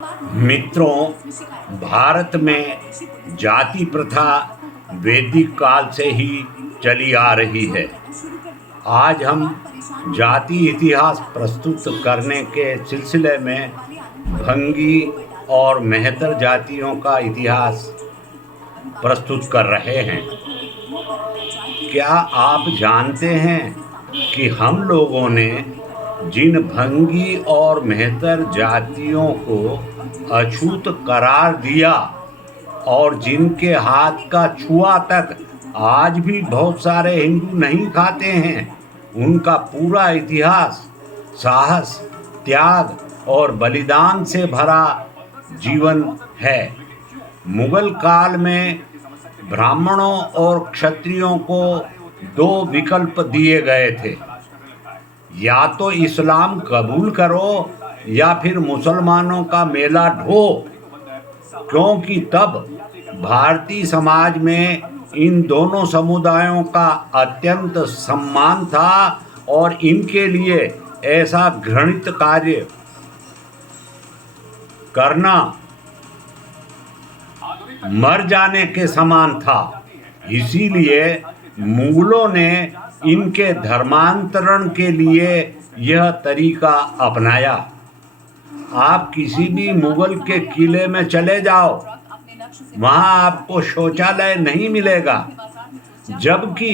मित्रों, भारत में जाति प्रथा वैदिक काल से ही चली आ रही है। आज हम जाति इतिहास प्रस्तुत करने के सिलसिले में भंगी और मेहतर जातियों का इतिहास प्रस्तुत कर रहे हैं। क्या आप जानते हैं कि हम लोगों ने जिन भंगी और मेहतर जातियों को अछूत करार दिया और जिनके हाथ का छुआ तक आज भी बहुत सारे हिंदू नहीं खाते हैं, उनका पूरा इतिहास साहस, त्याग और बलिदान से भरा जीवन है। मुगल काल में ब्राह्मणों और क्षत्रियों को दो विकल्प दिए गए थे, या तो इस्लाम कबूल करो या फिर मुसलमानों का मेला ढो, क्योंकि तब भारतीय समाज में इन दोनों समुदायों का अत्यंत सम्मान था और इनके लिए ऐसा घृणित कार्य करना मर जाने के समान था। इसीलिए मुगलों ने इनके धर्मांतरण के लिए यह तरीका अपनाया। आप किसी भी मुगल के किले में चले जाओ, वहाँ आपको शौचालय नहीं मिलेगा, जबकि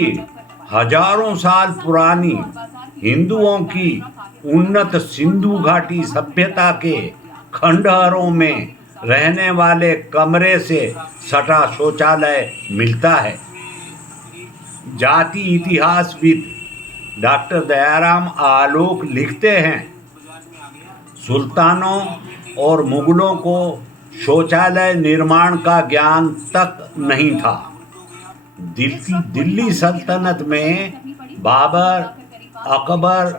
हजारों साल पुरानी हिंदुओं की उन्नत सिंधु घाटी सभ्यता के खंडहरों में रहने वाले कमरे से सटा शौचालय मिलता है। जाति इतिहासविद डॉक्टर दयाराम आलोक लिखते हैं, सुल्तानों और मुगलों को शौचालय निर्माण का ज्ञान तक नहीं था। दिल्ली सल्तनत में बाबर, अकबर,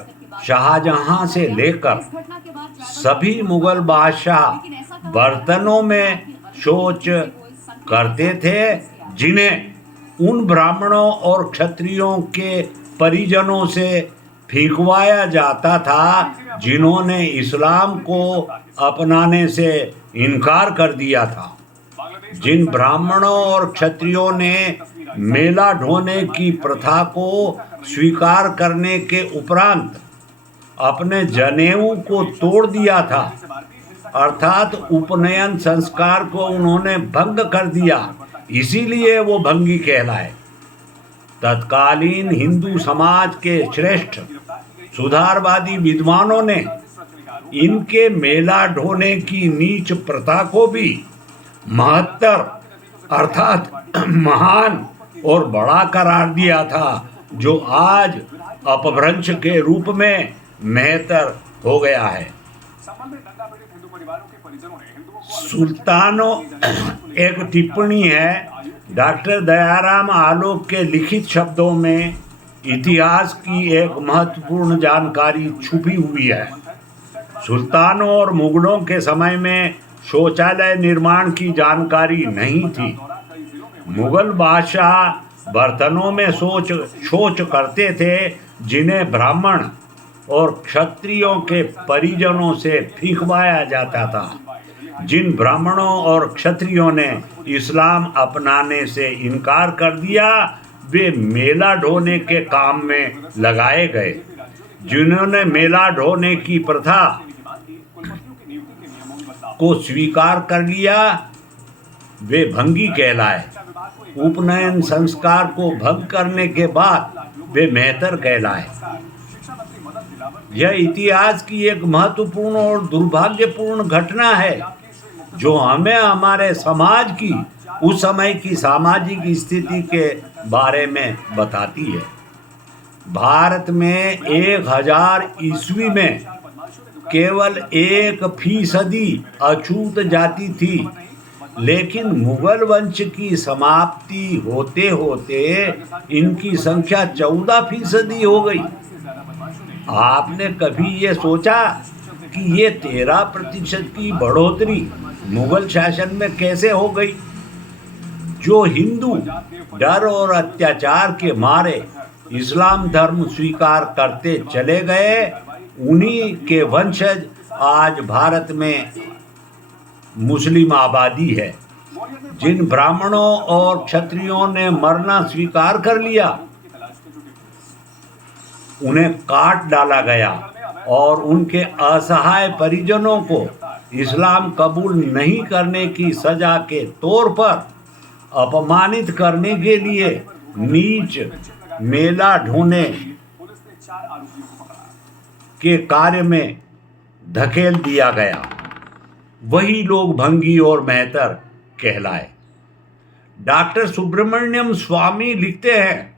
शाहजहां से लेकर सभी मुगल बादशाह बर्तनों में शौच करते थे, जिन्हें उन ब्राह्मणों और क्षत्रियों के परिजनों से फेंकवाया जाता था जिन्होंने इस्लाम को अपनाने से इनकार कर दिया था। जिन ब्राह्मणों और क्षत्रियों ने मेला ढोने की प्रथा को स्वीकार करने के उपरांत अपने जनेऊ को तोड़ दिया था, अर्थात उपनयन संस्कार को उन्होंने भंग कर दिया, इसीलिए वो भंगी कहलाए। तत्कालीन हिंदू समाज के श्रेष्ठ सुधारवादी विद्वानों ने इनके मेला ढोने की नीच प्रथा को भी महत्तर अर्थात महान और बड़ा करार दिया था, जो आज अपभ्रंश के रूप में मेहतर हो गया है। सुल्तानों एक टिप्पणी है, डॉक्टर दयाराम आलोक के लिखित शब्दों में इतिहास की एक महत्वपूर्ण जानकारी छुपी हुई है। सुल्तानों और मुगलों के समय में शौचालय निर्माण की जानकारी नहीं थी। मुगल बादशाह बर्तनों में शौच करते थे, जिन्हें ब्राह्मण और क्षत्रियों के परिजनों से फेंकवाया जाता था। जिन ब्राह्मणों और क्षत्रियों ने इस्लाम अपनाने से इनकार कर दिया, वे मेला ढोने के काम में लगाए गए। जिन्होंने मेला ढोने की प्रथा को स्वीकार कर लिया, वे भंगी कहलाए। उपनयन संस्कार को भंग करने के बाद वे मेहतर कहलाए। यह इतिहास की एक महत्वपूर्ण और दुर्भाग्यपूर्ण घटना है, जो हमें हमारे समाज की उस समय की सामाजिक स्थिति के बारे में बताती है। भारत में 1000 ईस्वी में केवल 1% अछूत जाति थी, लेकिन मुगल वंश की समाप्ति होते होते इनकी संख्या 14% हो गई। आपने कभी ये सोचा कि ये 13% की बढ़ोतरी मुगल शासन में कैसे हो गई? जो हिंदू डर और अत्याचार के मारे इस्लाम धर्म स्वीकार करते चले गए, उन्हीं के वंशज आज भारत में मुस्लिम आबादी है। जिन ब्राह्मणों और क्षत्रियों ने मरना स्वीकार कर लिया उन्हें काट डाला गया और उनके असहाय परिजनों को इस्लाम कबूल नहीं करने की सजा के तौर पर अपमानित करने के लिए नीच मेला ढोने के कार्य में धकेल दिया गया। वही लोग भंगी और मेहतर कहलाए। डॉक्टर सुब्रमण्यम स्वामी लिखते हैं,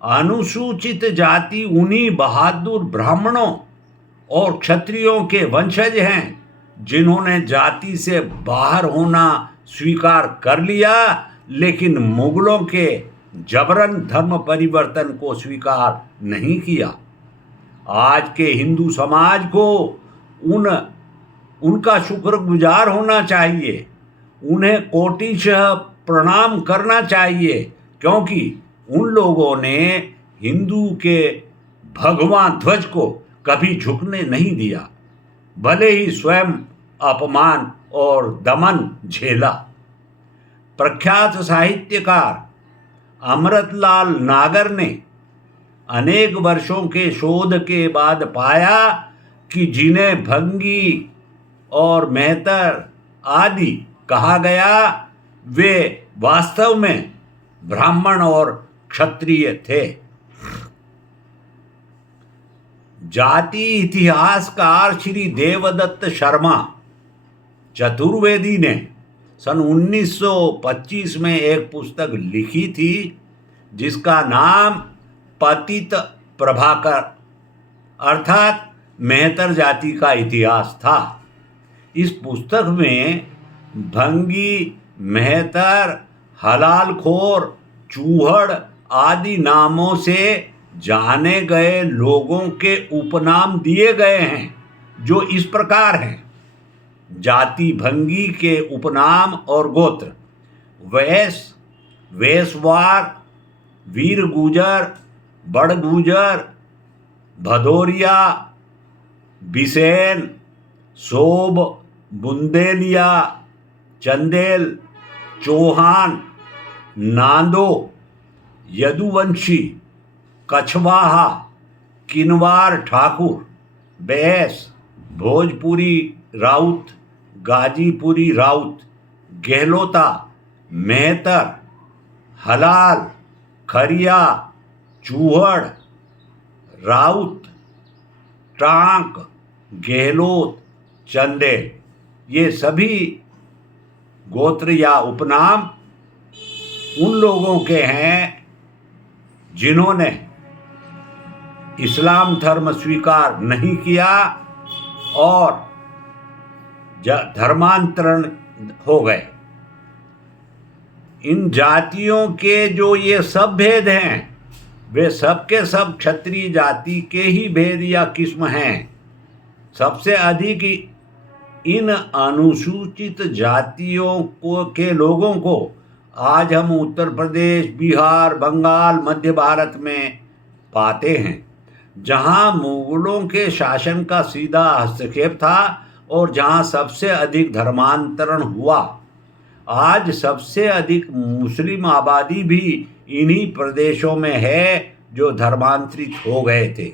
अनुसूचित जाति उन्हीं बहादुर ब्राह्मणों और क्षत्रियों के वंशज हैं जिन्होंने जाति से बाहर होना स्वीकार कर लिया, लेकिन मुगलों के जबरन धर्म परिवर्तन को स्वीकार नहीं किया। आज के हिंदू समाज को उनका शुक्रगुजार होना चाहिए, उन्हें कोटिशः प्रणाम करना चाहिए, क्योंकि उन लोगों ने हिंदू के भगवान ध्वज को कभी झुकने नहीं दिया, भले ही स्वयं अपमान और दमन झेला। प्रख्यात साहित्यकार अमृतलाल नागर ने अनेक वर्षों के शोध के बाद पाया कि जिन्हें भंगी और मेहतर आदि कहा गया वे वास्तव में ब्राह्मण और क्षत्रिय थे। जाति इतिहासकार श्री देवदत्त शर्मा चतुर्वेदी ने सन 1925 में एक पुस्तक लिखी थी जिसका नाम पतित प्रभाकर अर्थात मेहतर जाति का इतिहास था। इस पुस्तक में भंगी, मेहतर, हलालखोर, चूहड़ आदि नामों से जाने गए लोगों के उपनाम दिए गए हैं, जो इस प्रकार हैं। जाति भंगी के उपनाम और गोत्र: वैस, वैसवार, वीर गुजर, बड़ गुजर, भदौरिया, बिसेन, सोब, बुंदेलिया, चंदेल, चौहान, नांदो, यदुवंशी, कछवाहा, किनवार ठाकुर, बैस, भोजपुरी राउत, गाजीपुरी राउत, गहलोता, मेहतर, हलाल, खरिया, चूहड़, राउत, टांक, गहलोत, चंदेल, ये सभी गोत्र या उपनाम उन लोगों के हैं जिन्होंने इस्लाम धर्म स्वीकार नहीं किया और धर्मांतरण हो गए। इन जातियों के जो ये सब भेद हैं वे सब के सब क्षत्रिय जाति के ही भेद या किस्म हैं। सबसे अधिक इन अनुसूचित जातियों के लोगों को आज हम उत्तर प्रदेश, बिहार, बंगाल, मध्य भारत में पाते हैं, जहां मुगलों के शासन का सीधा हस्तक्षेप था और जहां सबसे अधिक धर्मांतरण हुआ। आज सबसे अधिक मुस्लिम आबादी भी इन्हीं प्रदेशों में है जो धर्मांतरित हो गए थे।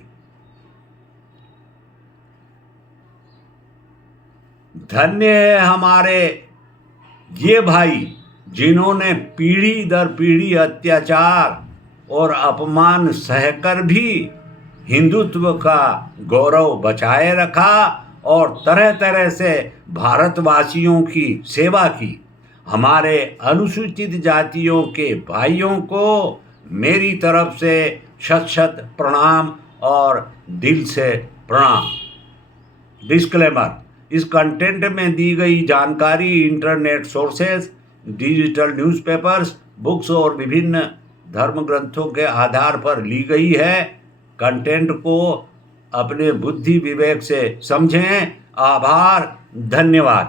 धन्य है हमारे ये भाई जिन्होंने पीढ़ी दर पीढ़ी अत्याचार और अपमान सहकर भी हिंदुत्व का गौरव बचाए रखा और तरह तरह से भारतवासियों की सेवा की। हमारे अनुसूचित जातियों के भाइयों को मेरी तरफ से शत शत प्रणाम और दिल से प्रणाम। डिस्क्लेमर: इस कंटेंट में दी गई जानकारी internet sources, digital newspapers, books और विभिन्न धर्म ग्रंथों के आधार पर ली गई है। कंटेंट को अपने बुद्धि विवेक से समझें। आभार, धन्यवाद।